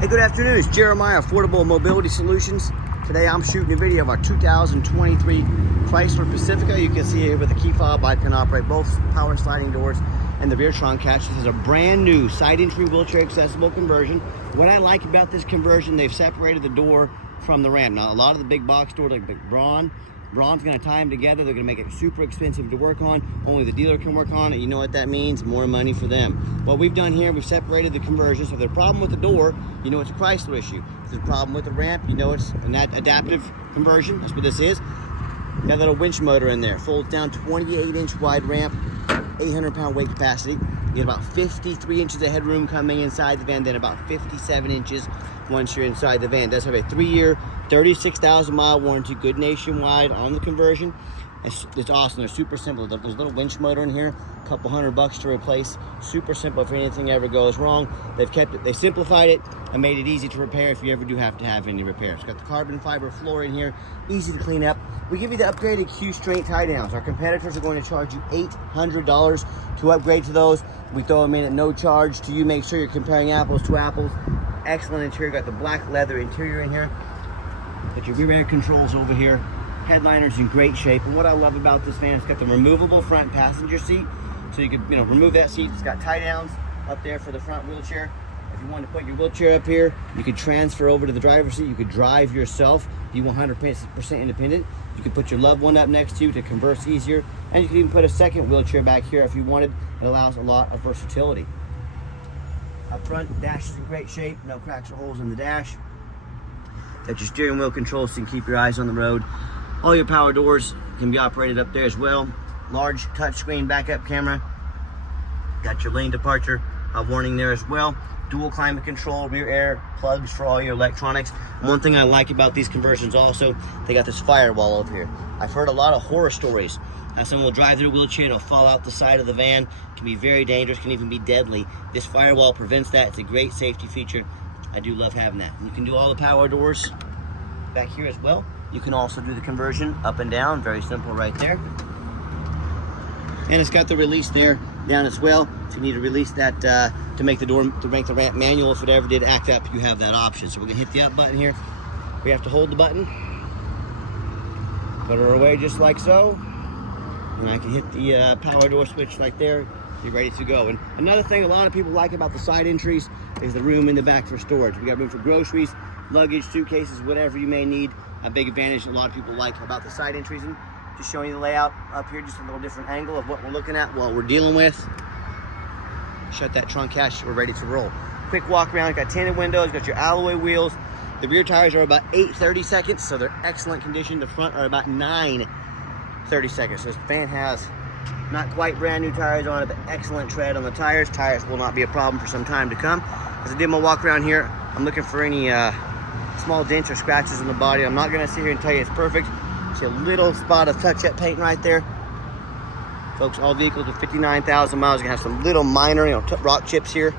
Hey, good afternoon. It's Jeremiah, Affordable Mobility Solutions. Today I'm shooting a video of our 2023 Chrysler Pacifica. You can see here with the key fob, I can operate both power sliding doors and the rear trunk catch. This is a brand new side entry wheelchair accessible conversion. What I like about this conversion, they've separated the door from the ramp. Now, a lot of the big box doors like Braun's gonna tie them together. They're gonna make it super expensive to work on. Only the dealer can work on it. You know what that means? More money for them. What we've done here, we've separated the conversion. So if there's a problem with the door, you know it's a Chrysler issue. If there's a problem with the ramp, you know it's an adaptive conversion. That's what this is. Got a little winch motor in there. Folds down, 28-inch wide ramp, 800-pound weight capacity. You get about 53 inches of headroom coming inside the van, then about 57 inches once you're inside the van. It does have a 3-year, 36,000-mile warranty, good nationwide on the conversion. It's awesome. They're super simple. There's a little winch motor in here, a couple $100 to replace. Super simple if anything ever goes wrong. They've kept it, they simplified it and made it easy to repair if you ever do have to have any repairs. It's got the carbon fiber floor in here, easy to clean up. We give you the upgraded Q straight tie downs. Our competitors are going to charge you $800 to upgrade to those. We throw them in at no charge to you. Make sure you're comparing apples to apples. Excellent interior. Got the black leather interior in here. Got your rear end controls over here. Headliner's in great shape. And what I love about this van, it's got the removable front passenger seat. So you could, remove that seat. It's got tie downs up there for the front wheelchair. If you want to put your wheelchair up here, you could transfer over to the driver's seat. You could drive yourself. Be 100% independent. You could put your loved one up next to you to converse easier. And you can even put a second wheelchair back here if you wanted. It allows a lot of versatility. Up front, the dash is in great shape. No cracks or holes in the dash. Got your steering wheel controls so you can keep your eyes on the road. All your power doors can be operated up there as well. Large touchscreen backup camera. Got your lane departure warning there as well. Dual climate control, rear air, plugs for all your electronics. One thing I like about these conversions also, they got this firewall over here. I've heard a lot of horror stories. Someone will drive their wheelchair and it'll fall out the side of the van. It can be very dangerous, can even be deadly. This firewall prevents that. It's a great safety feature. I do love having that. You can do all the power doors back here as well. You can also do the conversion up and down, very simple right there. And it's got the release there down as well. So you need to release that to make the ramp manual. If it ever did act up, you have that option. So we're gonna hit the up button here. We have to hold the button, put her away just like so. And I can hit the power door switch right there. You're ready to go. And another thing a lot of people like about the side entries is the room in the back for storage. We got room for groceries, luggage, suitcases, whatever you may need. A big advantage a lot of people like about the side entries. And just showing you the layout up here, just a little different angle of what we're looking at, what we're dealing with. Shut that trunk catch, we're ready to roll. Quick walk around, got tinted windows, got your alloy wheels. The rear tires are about 8 seconds, so they're excellent condition. The front are about 9 seconds. So this van has not quite brand new tires on it, but excellent tread on the tires. Tires will not be a problem for some time to come. As I did my walk around here, I'm looking for any small dents or scratches in the body. I'm not gonna sit here and tell you it's perfect. See a little spot of touch-up paint right there. Folks, all vehicles with 59,000 miles are gonna have some little minor, rock chips here.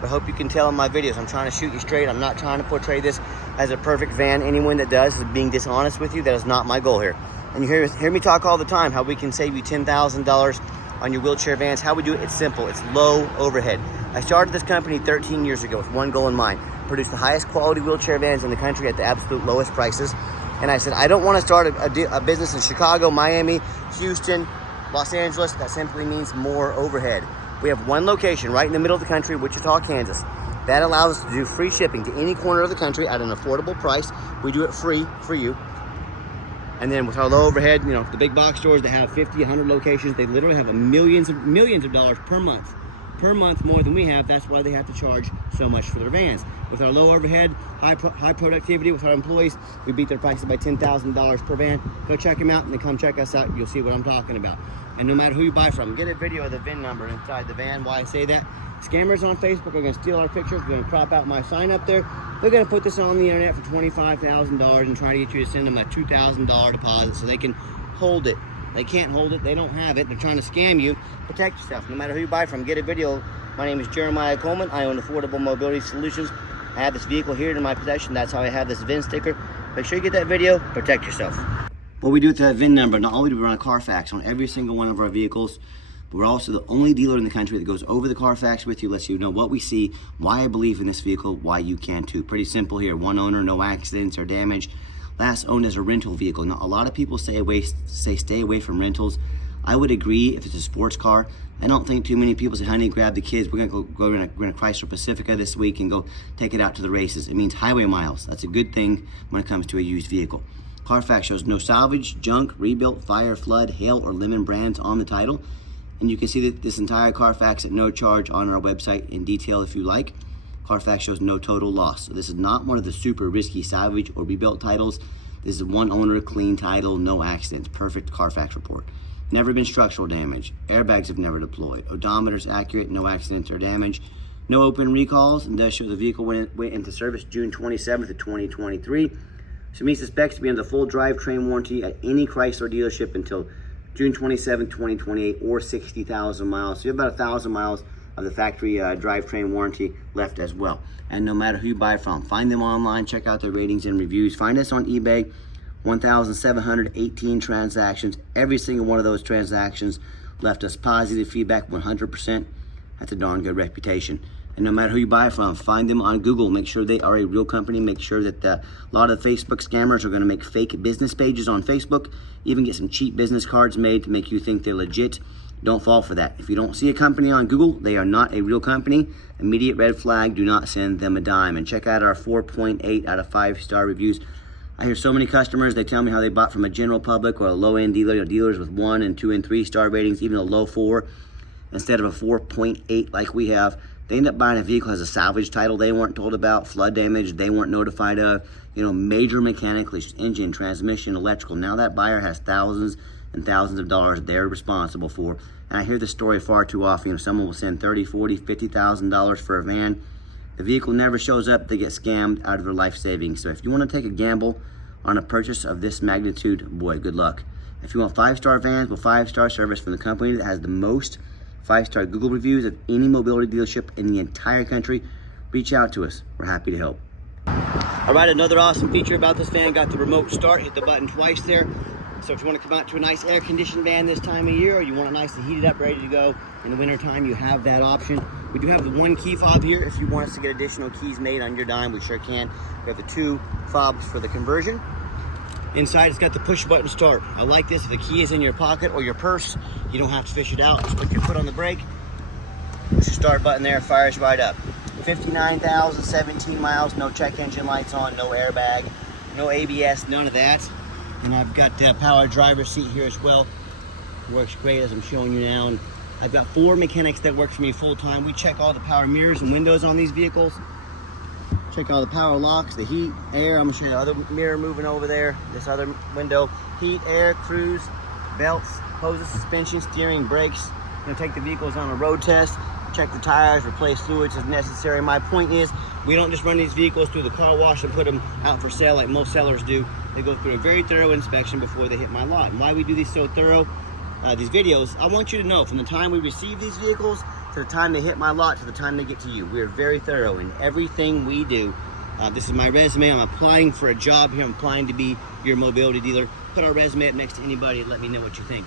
But I hope you can tell in my videos, I'm trying to shoot you straight. I'm not trying to portray this as a perfect van. Anyone that does is being dishonest with you. That is not my goal here. And you hear me talk all the time how we can save you $10,000 on your wheelchair vans. How we do it, it's simple. It's low overhead. I started this company 13 years ago with one goal in mind: produce the highest quality wheelchair vans in the country at the absolute lowest prices. And I said, I don't want to start a business in Chicago, Miami, Houston, Los Angeles. That simply means more overhead. We have one location right in the middle of the country, Wichita, Kansas. That allows us to do free shipping to any corner of the country at an affordable price. We do it free for you. And then with our low overhead, the big box stores that have 50, 100 locations, they literally have millions of dollars per month more than we have. That's why they have to charge so much for their vans. With our low overhead, high productivity with our employees, we beat their prices by $10,000 per van. Go check them out and then come check us out. You'll see what I'm talking about. And no matter who you buy from, get a video of the VIN number inside the van. Why I say that? Scammers on Facebook are going to steal our pictures. We're going to crop out my sign up there. They're going to put this on the internet for $25,000 and try to get you to send them a $2,000 deposit so they can hold it. They can't hold it. They don't have it. They're trying to scam you. Protect yourself. No matter who you buy from, get a video. My name is Jeremiah Coleman. I own Affordable Mobility Solutions. I have this vehicle here in my possession. That's how I have this VIN sticker. Make sure you get that video. Protect yourself. What we do with that VIN number, not only do we run a Carfax on every single one of our vehicles, But we're also the only dealer in the country that goes over the Carfax with you, lets you know what we see, why I believe in this vehicle, why you can too. Pretty simple here. One owner, no accidents or damage. Last owned as a rental vehicle. Now, a lot of people say stay away from rentals. I would agree if it's a sports car. I don't think too many people say, honey, grab the kids. We're gonna go rent a Chrysler Pacifica this week and go take it out to the races. It means highway miles. That's a good thing when it comes to a used vehicle. Carfax shows no salvage, junk, rebuilt, fire, flood, hail, or lemon brands on the title. And you can see that this entire Carfax at no charge on our website in detail if you like. Carfax shows no total loss. So this is not one of the super risky salvage or rebuilt titles. This is one owner, clean title, no accidents, perfect Carfax report. Never been structural damage. Airbags have never deployed. Odometer's accurate, no accidents or damage. No open recalls, and does show the vehicle went into service June 27th of 2023. So it meets the specs to be under the full drivetrain warranty at any Chrysler dealership until June 27, 2028, or 60,000 miles. So you have about 1,000 miles of the factory drivetrain warranty left as well. And no matter who you buy from, find them online, check out their ratings and reviews. Find us on eBay, 1,718 transactions. Every single one of those transactions left us positive feedback, 100%. That's a darn good reputation. And no matter who you buy from, find them on Google. Make sure they are a real company. Make sure that a lot of the Facebook scammers are going to make fake business pages on Facebook. Even get some cheap business cards made to make you think they're legit. Don't fall for that. If you don't see a company on Google, they are not a real company. Immediate red flag. Do not send them a dime. And check out our 4.8 out of 5-star reviews. I hear so many customers, they tell me how they bought from a general public or a low-end dealer, dealers with 1 and 2 and 3 star ratings, even a low 4, instead of a 4.8 like we have. They end up buying a vehicle that has a salvage title they weren't told about, flood damage they weren't notified of, major mechanical issues, engine, transmission, electrical. Now that buyer has thousands and thousands of dollars they're responsible for. And I hear this story far too often. Someone will send $30,000, $40,000, $50,000 for a van. The vehicle never shows up, they get scammed out of their life savings. So if you want to take a gamble on a purchase of this magnitude, boy, good luck. If you want 5-star vans with 5-star service from the company that has the most 5-star Google reviews of any mobility dealership in the entire country, reach out to us. We're happy to help. All right, another awesome feature about this van, got the remote start, hit the button twice there. So if you want to come out to a nice air-conditioned van this time of year, or you want it nice and heated up, ready to go in the wintertime, you have that option. We do have the 1 key fob here. If you want us to get additional keys made on your dime, we sure can. We have the 2 fobs for the conversion. Inside, it's got the push button start. I like this. If the key is in your pocket or your purse, you don't have to fish it out. Just put your foot on the brake. Push the start button there, fires right up. 59,017 miles, no check engine lights on, no airbag, no ABS, none of that. And I've got the power driver's seat here as well. Works great as I'm showing you now. And I've got 4 mechanics that work for me full time. We check all the power mirrors and windows on these vehicles. Check all the power locks, the heat, air. I'm gonna show you the other mirror moving over there. This other window, heat, air, cruise, belts, hoses, suspension, steering, brakes. I'm gonna take the vehicles on a road test, check the tires, replace fluids as necessary. My point is, we don't just run these vehicles through the car wash and put them out for sale like most sellers do. They go through a very thorough inspection before they hit my lot. And why we do these so thorough, these videos, I want you to know from the time we receive these vehicles to the time they hit my lot, to the time they get to you. We're very thorough in everything we do. This is my resume. I'm applying for a job here. I'm applying to be your mobility dealer. Put our resume up next to anybody and let me know what you think.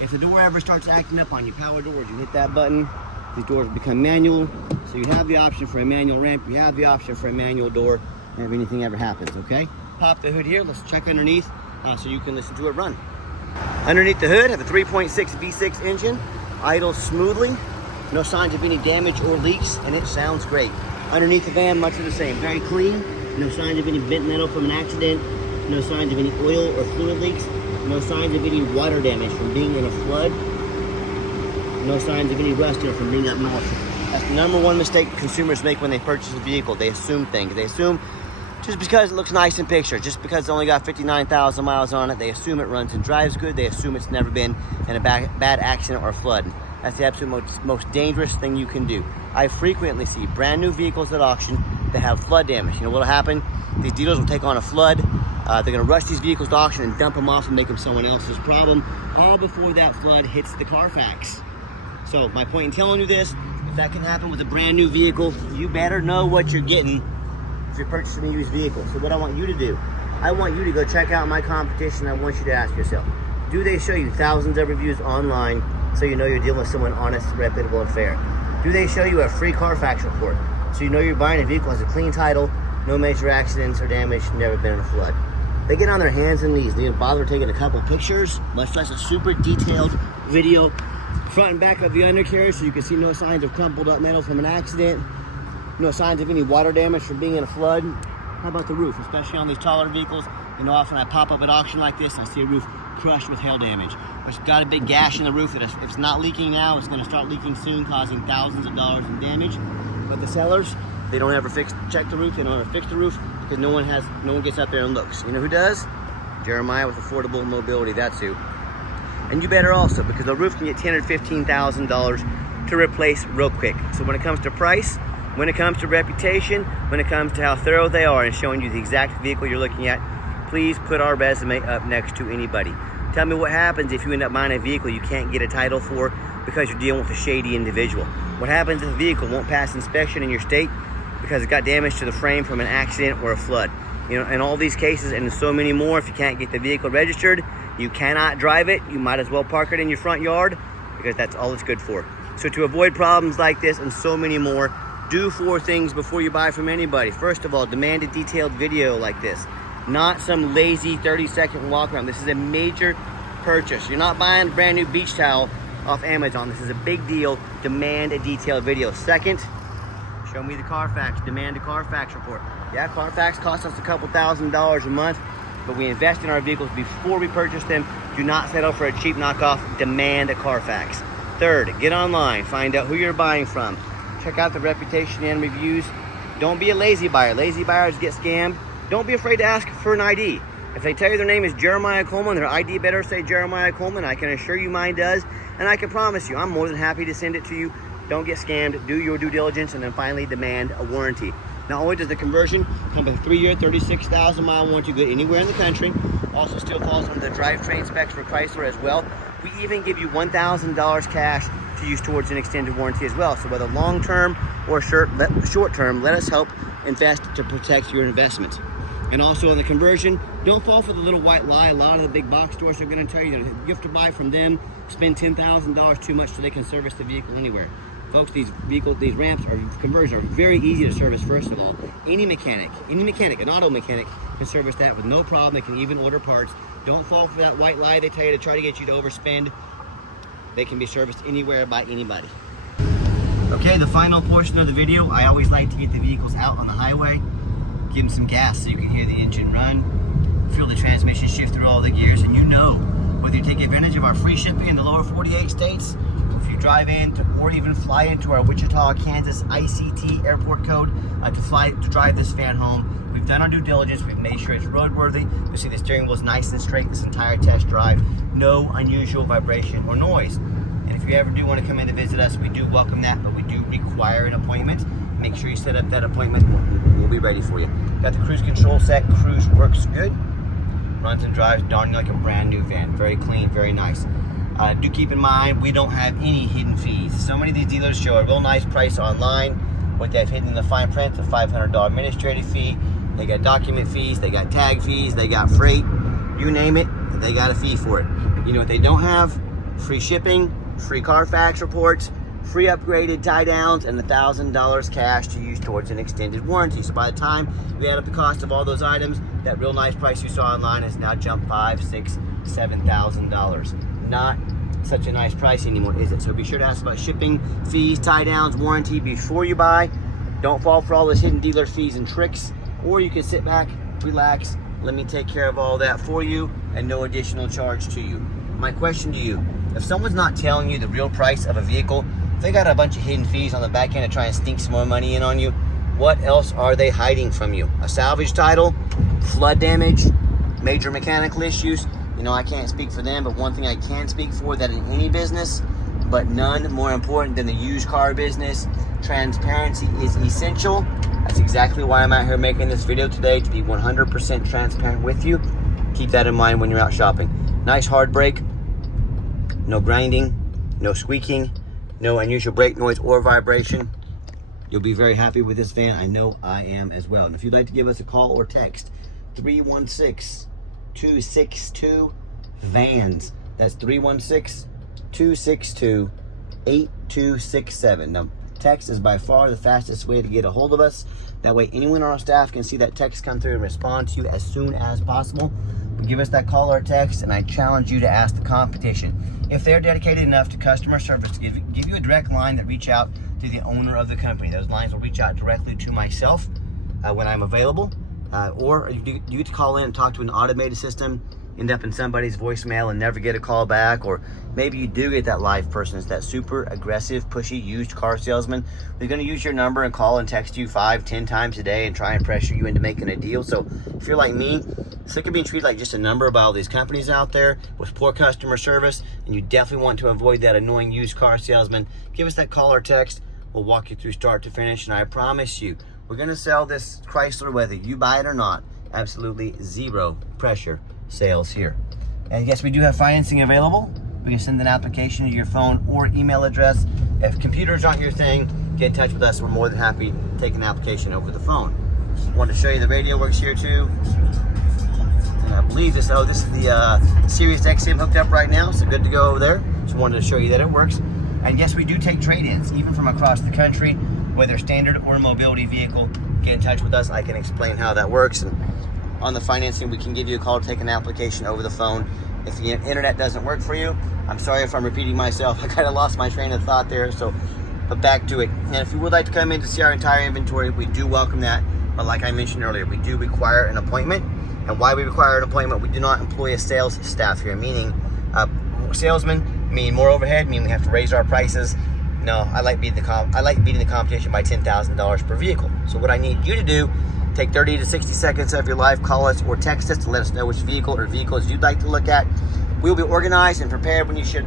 If the door ever starts acting up on your power doors, you hit that button, these doors become manual. So you have the option for a manual ramp. You have the option for a manual door if anything ever happens, okay? Pop the hood here. Let's check underneath so you can listen to it run. Underneath the hood, have a 3.6 V6 engine, idles smoothly. No signs of any damage or leaks, and it sounds great. Underneath the van, much of the same. Very clean. No signs of any bent metal from an accident. No signs of any oil or fluid leaks. No signs of any water damage from being in a flood. No signs of any rust here from being up north. That's the #1 mistake consumers make when they purchase a vehicle. They assume things. They assume just because it looks nice in pictures, just because it's only got 59,000 miles on it, they assume it runs and drives good. They assume it's never been in a bad accident or flood. That's the absolute most dangerous thing you can do. I frequently see brand new vehicles at auction that have flood damage. You know what'll happen? These dealers will take on a flood. They're gonna rush these vehicles to auction and dump them off and make them someone else's problem, all before that flood hits the Carfax. So my point in telling you this, if that can happen with a brand new vehicle, you better know what you're getting if you're purchasing a used vehicle. So what I want you to do, I want you to go check out my competition. I want you to ask yourself, do they show you thousands of reviews online so you know you're dealing with someone honest, reputable, and fair? Do they show you a free Carfax report, so you know you're buying a vehicle has a clean title, no major accidents or damage, never been in a flood? They get on their hands and knees. They didn't bother taking a couple pictures, much less a super detailed video, front and back of the undercarriage, so you can see no signs of crumpled up metal from an accident, no signs of any water damage from being in a flood. How about the roof? Especially on these taller vehicles, you know, often I pop up at auction like this, I see a roof crushed with hail damage. It's got a big gash in the roof that if it's not leaking now, it's gonna start leaking soon, causing thousands of dollars in damage. But the sellers, they don't ever check the roof, they don't ever fix the roof, because no one gets up there and looks. You know who does? Jeremiah with Affordable Mobility, that's who. And you better also, because the roof can get $10,000 or $15,000 to replace real quick. So when it comes to price, when it comes to reputation, when it comes to how thorough they are in showing you the exact vehicle you're looking at, please put our resume up next to anybody. Tell me what happens if you end up buying a vehicle you can't get a title for because you're dealing with a shady individual. What happens if the vehicle won't pass inspection in your state because it got damage to the frame from an accident or a flood? You know, in all these cases and so many more, if you can't get the vehicle registered, you cannot drive it, you might as well park it in your front yard, because that's all it's good for. So to avoid problems like this and so many more, do 4 things before you buy from anybody. First of all, demand a detailed video like this, not some lazy 30-second walk around. This is a major purchase. You're not buying a brand new beach towel off Amazon. This is a big deal. Demand a detailed video. Second, show me the Carfax. Demand a Carfax report. Yeah, Carfax costs us a couple $1,000s a month, but we invest in our vehicles before we purchase them. Do not settle for a cheap knockoff. Demand a Carfax. Third, get online. Find out who you're buying from. Check out the reputation and reviews. Don't be a lazy buyer. Lazy buyers get scammed. Don't be afraid to ask for an ID. If they tell you their name is Jeremiah Coleman, their ID better say Jeremiah Coleman. I can assure you mine does, and I can promise you I'm more than happy to send it to you. Don't get scammed. Do your due diligence, and then finally demand a warranty. Not only does the conversion come with a 3-year, 36,000-mile warranty good anywhere in the country, also still falls under the drivetrain specs for Chrysler as well. We even give you $1,000 cash to use towards an extended warranty as well. So whether long-term or short-term, let us help invest to protect your investment. And also on the conversion, don't fall for the little white lie. A lot of the big box stores are going to tell you that you have to buy from them, spend $10,000 too much so they can service the vehicle anywhere. Folks, these ramps or conversions are very easy to service. First of all, any mechanic, an auto mechanic can service that with no problem. They can even order parts. Don't fall for that white lie they tell you to try to get you to overspend. They can be serviced anywhere by anybody. Okay, the final portion of the video, I always like to get the vehicles out on the highway, give them some gas so you can hear the engine run, feel the transmission shift through all the gears, and you know, whether you take advantage of our free shipping in the lower 48 states, or if you drive in or even fly into our Wichita, Kansas ICT airport code to drive this van home, we've done our due diligence, we've made sure it's roadworthy. You see the steering wheel is nice and straight this entire test drive, no unusual vibration or noise. And if you ever do want to come in to visit us, we do welcome that, but we do require an appointment. Make sure you set up that appointment. We'll be ready for you. Got the cruise control set. Cruise works good. Runs and drives darn like a brand new van. Very clean, very nice. Do keep in mind, we don't have any hidden fees. So many of these dealers show a real nice price online. What they've hidden in the fine print, a $500 administrative fee. They got document fees, they got tag fees, they got freight. You name it, they got a fee for it. You know what they don't have? Free shipping, free Carfax reports, free upgraded tie downs, and $1,000 cash to use towards an extended warranty. So by the time we add up the cost of all those items, that real nice price you saw online has now jumped $5,000, $6,000, $7,000. Not such a nice price anymore, is it? So be sure to ask about shipping, fees, tie downs, warranty before you buy. Don't fall for all those hidden dealer fees and tricks, or you can sit back, relax, let me take care of all that for you, and no additional charge to you. My question to you, if someone's not telling you the real price of a vehicle, if they got a bunch of hidden fees on the back end to try and sneak some more money in on you, what else are they hiding from you? A salvage title, flood damage, major mechanical issues? You know, I can't speak for them, but one thing I can speak for, that in any business, but none more important than the used car business, transparency is essential. That's exactly why I'm out here making this video today, to be 100% transparent with you. Keep that in mind when you're out shopping. Nice hard brake, no grinding, no squeaking, no unusual brake noise or vibration. You'll be very happy with this van. I know I am as well. And if you'd like to give us a call or text, 316-262-VANS. That's 262-8267. Now, text is by far the fastest way to get a hold of us. That way anyone on our staff can see that text come through and respond to you as soon as possible. But give us that call or text, and I challenge you to ask the competition if they're dedicated enough to customer service to give you a direct line that reach out to the owner of the company. Those lines will reach out directly to myself when I'm available, or you get to call in and talk to an automated system, end up in somebody's voicemail and never get a call back, or maybe you do get that live person. It's that super aggressive, pushy used car salesman who's going to use your number and call and text you 5-10 times a day and try and pressure you into making a deal. So if you're like me, sick of being treated like just a number by all these companies out there with poor customer service, and you definitely want to avoid that annoying used car salesman, give us that call or text. We'll walk you through start to finish, and I promise you, we're going to sell this Chrysler whether you buy it or not. Absolutely zero pressure sales here. And yes, we do have financing available. We can send an application to your phone or email address. If computers aren't your thing, get in touch with us. We're more than happy to take an application over the phone. Wanted to show you the radio works here too. And I believe this is the Sirius XM hooked up right now, so good to go over there. Just wanted to show you that it works. And yes, we do take trade-ins, even from across the country, whether standard or mobility vehicle. Get in touch with us. I can explain how that works. And on the financing, we can give you a call to take an application over the phone. If the internet doesn't work for you, I'm sorry if I'm repeating myself. I kind of lost my train of thought there, but back to it. And if you would like to come in to see our entire inventory, we do welcome that. But like I mentioned earlier, we do require an appointment. And why we require an appointment, we do not employ a sales staff here, meaning salesmen, meaning more overhead, meaning we have to raise our prices. No, I like beating the competition by $10,000 per vehicle. So what I need you to do, take 30 to 60 seconds of your life, call us or text us to let us know which vehicle or vehicles you'd like to look at. We'll be organized and prepared when you show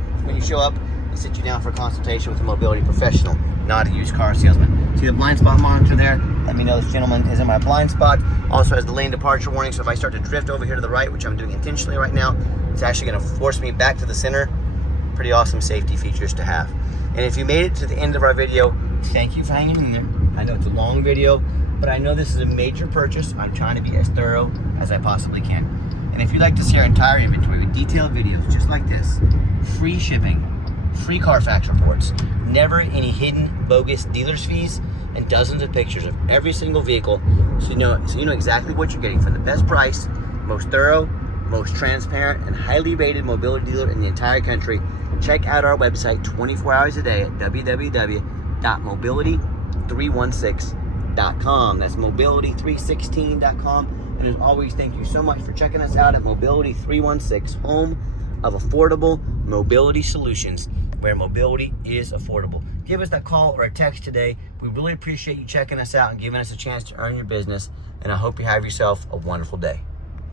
up and sit you down for a consultation with a mobility professional, not a used car salesman. See the blind spot monitor there? Let me know this gentleman is in my blind spot. Also has the lane departure warning, so if I start to drift over here to the right, which I'm doing intentionally right now, it's actually going to force me back to the center. Pretty awesome safety features to have. And if you made it to the end of our video, thank you for hanging in there. I know it's a long video, but I know this is a major purchase. I'm trying to be as thorough as I possibly can. And if you'd like to see our entire inventory with detailed videos just like this, free shipping, free Carfax reports, never any hidden bogus dealer's fees, and dozens of pictures of every single vehicle, so you know exactly what you're getting from the best price, most thorough, most transparent, and highly rated mobility dealer in the entire country, check out our website 24 hours a day at www.mobility316.com. That's mobility316.com. And as always, thank you so much for checking us out at Mobility 316, home of affordable mobility solutions, where mobility is affordable. Give us that call or a text today. We really appreciate you checking us out and giving us a chance to earn your business. And I hope you have yourself a wonderful day.